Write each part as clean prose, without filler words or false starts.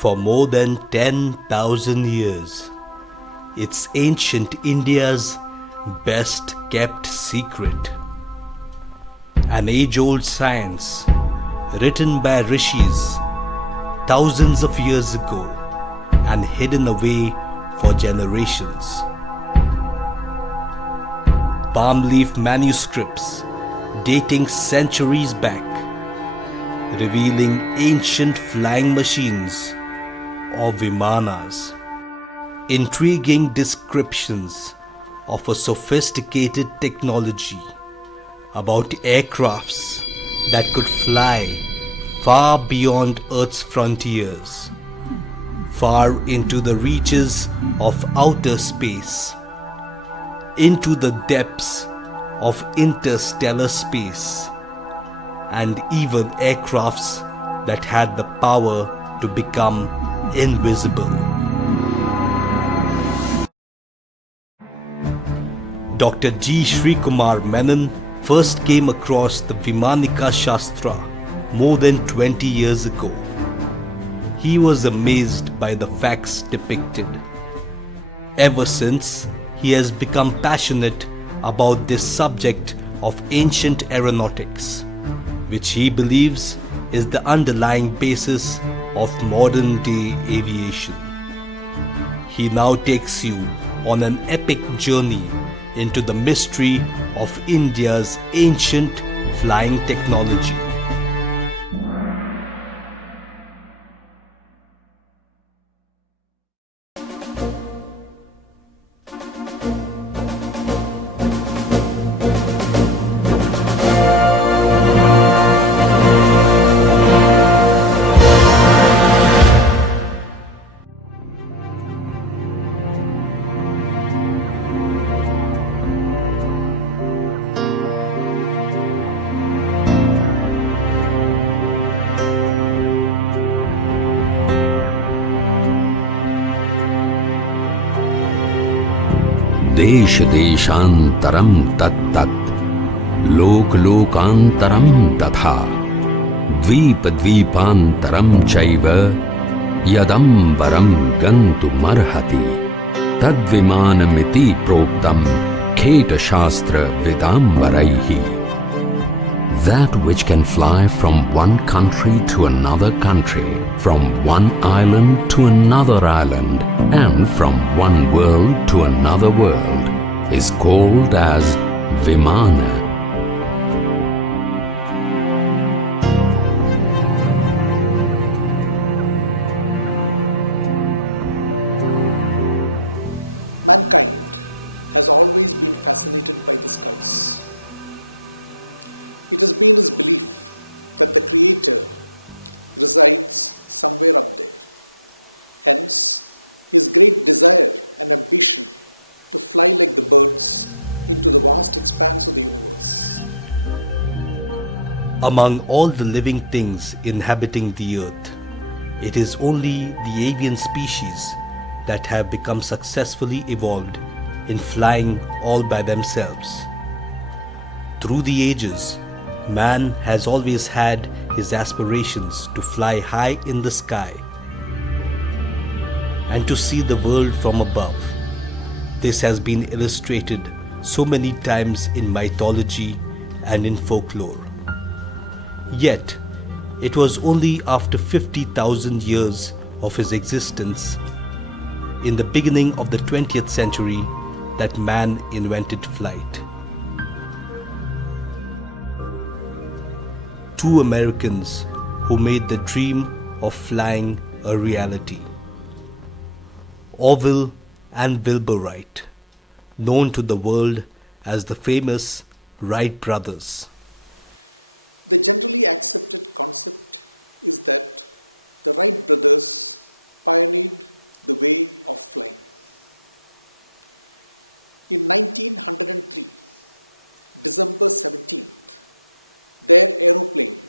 For more than 10,000 years, it's ancient India's best kept secret. An age-old science written by rishis thousands of years ago and hidden away for generations. Palm leaf manuscripts dating centuries back, revealing ancient flying machines or vimanas. Intriguing descriptions of a sophisticated technology about aircrafts that could fly far beyond Earth's frontiers, far into the reaches of outer space, into the depths of interstellar space, and even aircrafts that had the power to become invisible. Dr. G. Shreekumar Menon first came across the Vymaanika Shaastra more than 20 years ago. He was amazed by the facts depicted. Ever since, he has become passionate about this subject of ancient aeronautics, which he believes is the underlying basis of modern-day aviation. He now takes you on an epic journey into the mystery of India's ancient flying technology. देश देशांतरम तत्तत् लोक लोकांतरम तथा द्वीप द्वीपांतरम चैव यदंबरम गन्तुमर्हति तद्विमानमिति प्रोक्तम खेट शास्त्र विदांबरैः. That which can fly from one country to another country, from one island to another island, and from one world to another world, is called as Vimana. Mankind has always been fascinated by the skies. It has been his belief that the Creator resides somewhere up there. Hence, his great desire and ambition to fly like the birds into the vast expanse of the universe. Among all the living things inhabiting the earth, it is only the avian species that have become successfully evolved in flying all by themselves. Through the ages, man has always had his aspirations to fly high in the sky and to see the world from above. This has been illustrated so many times in mythology and in folklore. Yet, it was only after 50,000 years of his existence, in the beginning of the 20th century, that man invented flight. Two Americans who made the dream of flying a reality. Orville and Wilbur Wright, known to the world as the famous Wright brothers. The generally accepted concept is that the Wright brothers pioneered the way of flying. In 1903, December 17th, their aeroplane,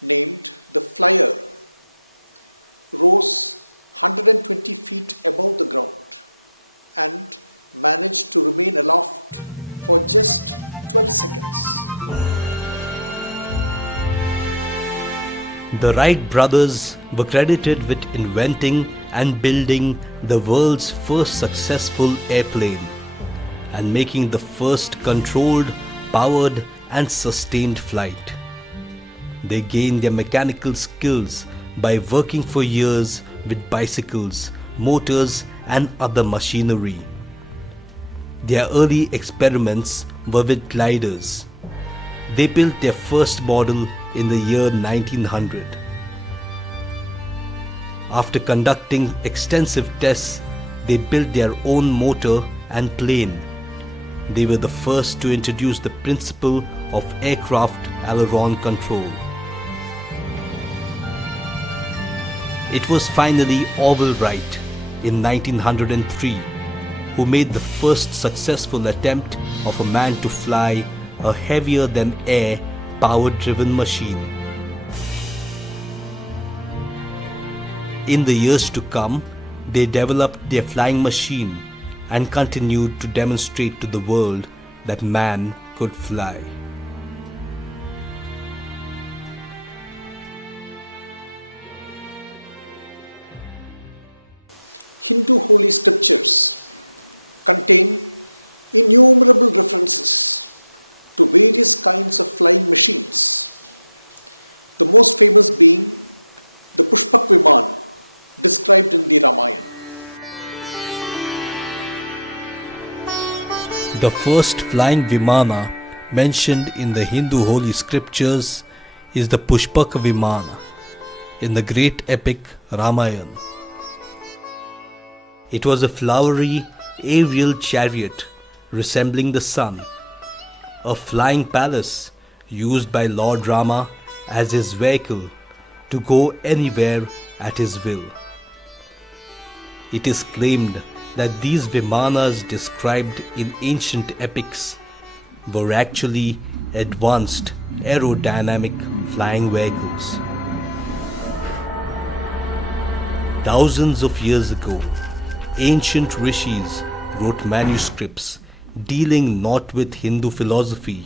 named the Flyer, rose 120 feet above the ground and managed to remain aloft for just 12 seconds. The Wright brothers were credited with inventing and building the world's first successful airplane and making the first controlled, powered and sustained flight. They gained their mechanical skills by working for years with bicycles, motors and other machinery. Their early experiments were with gliders. They built their first model in the year 1900. After conducting extensive tests, they built their own motor and plane. They were the first to introduce the principle of aircraft aileron control. It was finally Orville Wright in 1903 who made the first successful attempt of a man to fly a heavier than air power-driven machine. In the years to come, they developed their flying machine and continued to demonstrate to the world that man could fly. Hindu holy scriptures contain innumerable references to various kinds of flying machines, the most famous being the Pushpak Viman described in the Ramayana. The first flying Vimana mentioned in the Hindu holy scriptures is the Pushpak Vimana in the great epic Ramayana. It was a flowery aerial chariot resembling the sun, a flying palace used by Lord Rama as his vehicle to go anywhere at his will. It is claimed that these Vimanas described in ancient epics were actually advanced aerodynamic flying vehicles. Thousands of years ago, ancient rishis wrote manuscripts dealing not with Hindu philosophy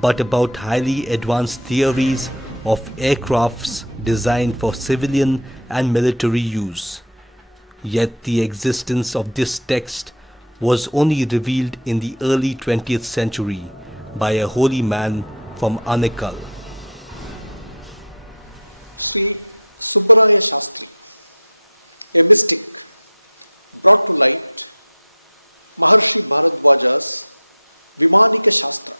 but about highly advanced theories of aircrafts designed for civilian and military use. Yet the existence of this text was only revealed in the early 20th century by a holy man from Anekal. Sri Subbaraya Shastri, a mystic, brought to light Maharshi Bharadwaaja'S Vymaanika Shaastra.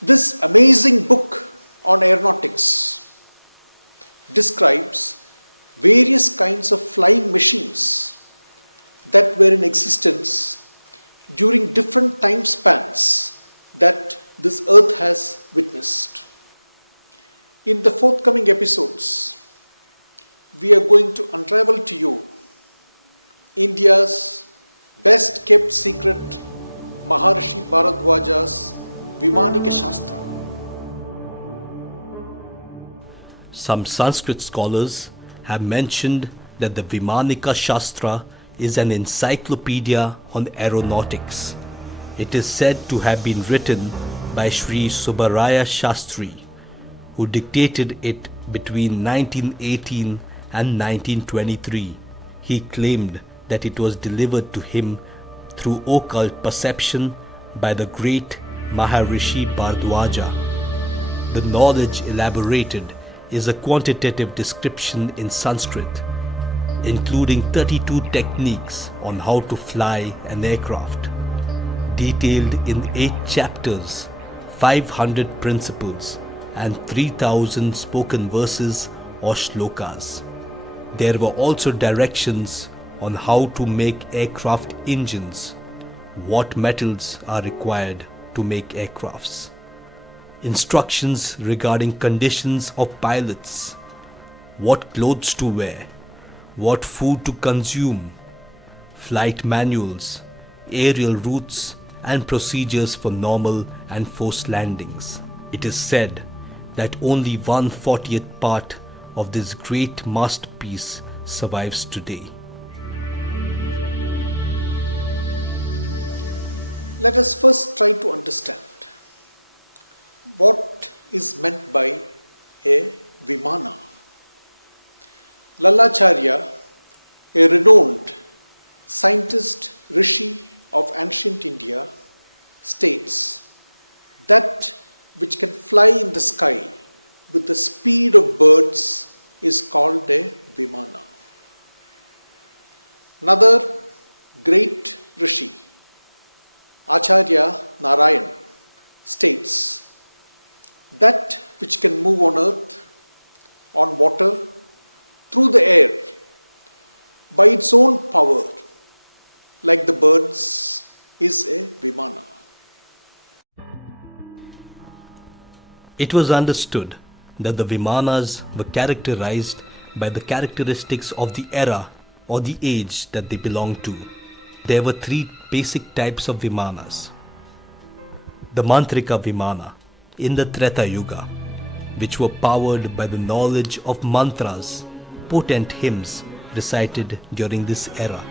This amazing book on aeronautics describes various kinds of flying machines that were in existence during different time spans that this earth has witnessed. In the forthcoming episodes, we are going to unravel to you India's best kept secret, Maharshi Bharadwaaja'S Vymaanika Shaastra. Some Sanskrit scholars have mentioned that the Vymaanika Shaastra is an encyclopedia on aeronautics. It is said to have been written by Sri Subbaraya Shastri, who dictated it between 1918 and 1923. He claimed that it was delivered to him through occult perception by the great Maharshi Bharadwaja. The knowledge elaborated is a quantitative description in Sanskrit, including 32 techniques on how to fly an aircraft, detailed in 8 chapters, 500 principles, and 3,000 spoken verses or shlokas. There were also directions on how to make aircraft engines, what metals are required to make aircrafts, instructions regarding conditions of pilots, what clothes to wear, what food to consume, flight manuals, aerial routes, and procedures for normal and forced landings. It is said that only 1/40th part of this great masterpiece survives today. Let us first try to understand what is meant by a Vimana. Lalacharya, a renowned scientist rishi of ancient India, states that which can fly in the sky with the speed of birds is called a Vimana. Another great rishi, Acharya Narayan, states that which can move on earth, on water, through the air, by its own power, like the birds, is a Vimana. It was understood that the Vimanas were characterized by the characteristics of the era or the age that they belonged to. There were three basic types of Vimanas. The Mantrika Vimana in the Treta Yuga, which were powered by the knowledge of mantras, potent hymns recited during this era.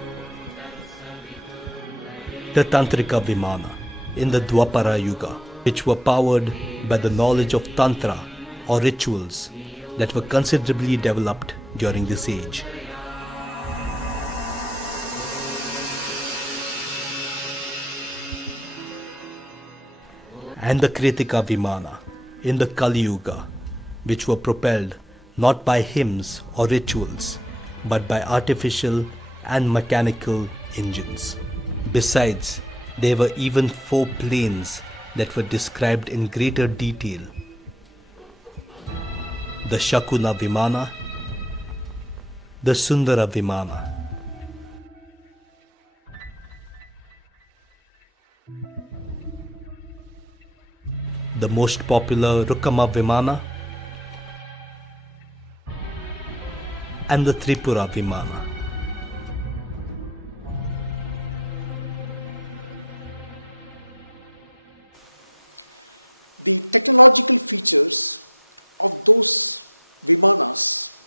The Tantrika Vimana in the Dwapara Yuga, which were powered by the knowledge of Tantra or rituals that were considerably developed during this age. And the Kritika Vimana in the Kali Yuga, which were propelled not by hymns or rituals, but by artificial and mechanical engines. Besides, there were even 4 planes that were described in greater detail. The Shakuna Vimana, the Sundara Vimana, the most popular Rukama Vimana, and the Tripura Vimana. The technological features of those Vimanas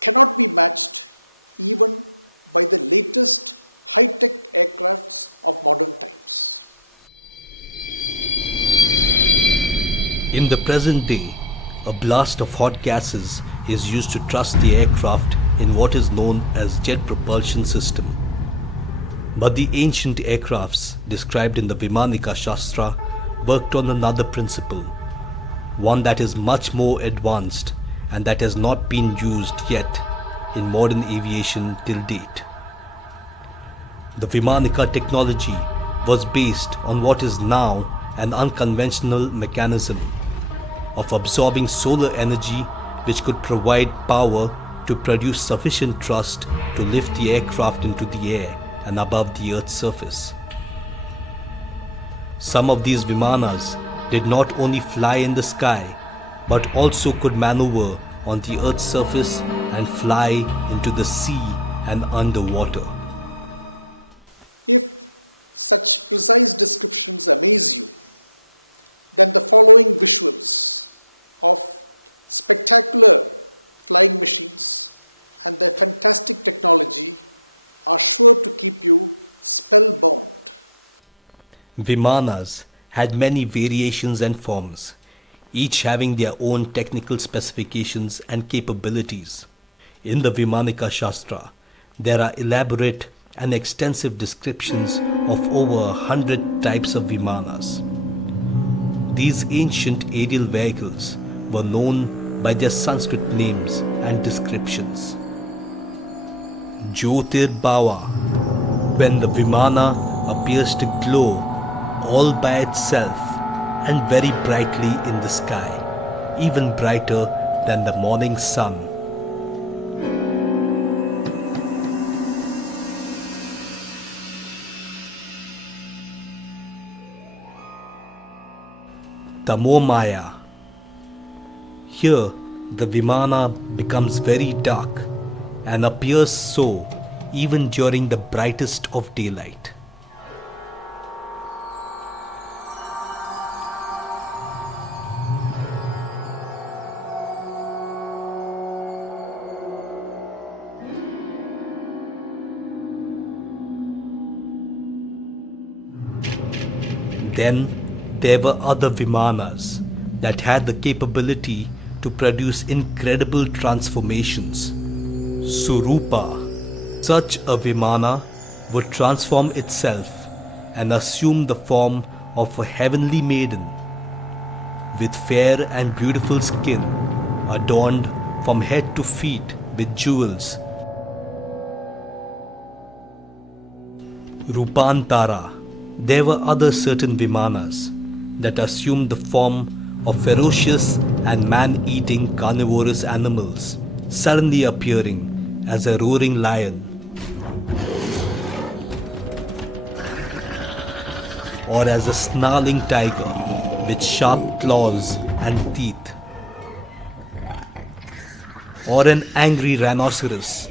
cannot be matched even by the latest high-tech aircrafts of modern times. In the present day, a blast of hot gases is used to thrust the aircraft in what is known as jet propulsion system. But the ancient aircrafts described in the Vymaanika Shaastra worked on another principle, one that is much more advanced and that has not been used yet in modern aviation till date. The Vymaanika technology was based on what is now an unconventional mechanism of absorbing solar energy which could provide power to produce sufficient thrust to lift the aircraft into the air and above the Earth's surface. Some of these Vimanas did not only fly in the sky, but also could maneuver on the Earth's surface and fly into the sea and underwater. If such precise descriptions amaze you, then the following visuals of spectacular flying machines and their fantastic technology are sure to keep you spellbound. Vimanas had many variations and forms, each having their own technical specifications and capabilities. In the Vymaanika Shaastra, there are elaborate and extensive descriptions of over 100 types of Vimanas. These ancient aerial vehicles were known by their Sanskrit names and descriptions. Jyotirbhava, when the Vimana appears to glow all by itself and very brightly in the sky, even brighter than the morning sun. Tamomaya. Here, the Vimana becomes very dark and appears so even during the brightest of daylight. Then there were other Vimanas that had the capability to to produce incredible transformations. Surupa, such a Vimana, would transform itself and assume the form of a heavenly maiden with fair and beautiful skin, adorned from head to feet with jewels. Rupantara. There were other certain Vimanas that assumed the form of ferocious and man-eating carnivorous animals, suddenly appearing as a roaring lion or as a snarling tiger with sharp claws and teeth, or an angry rhinoceros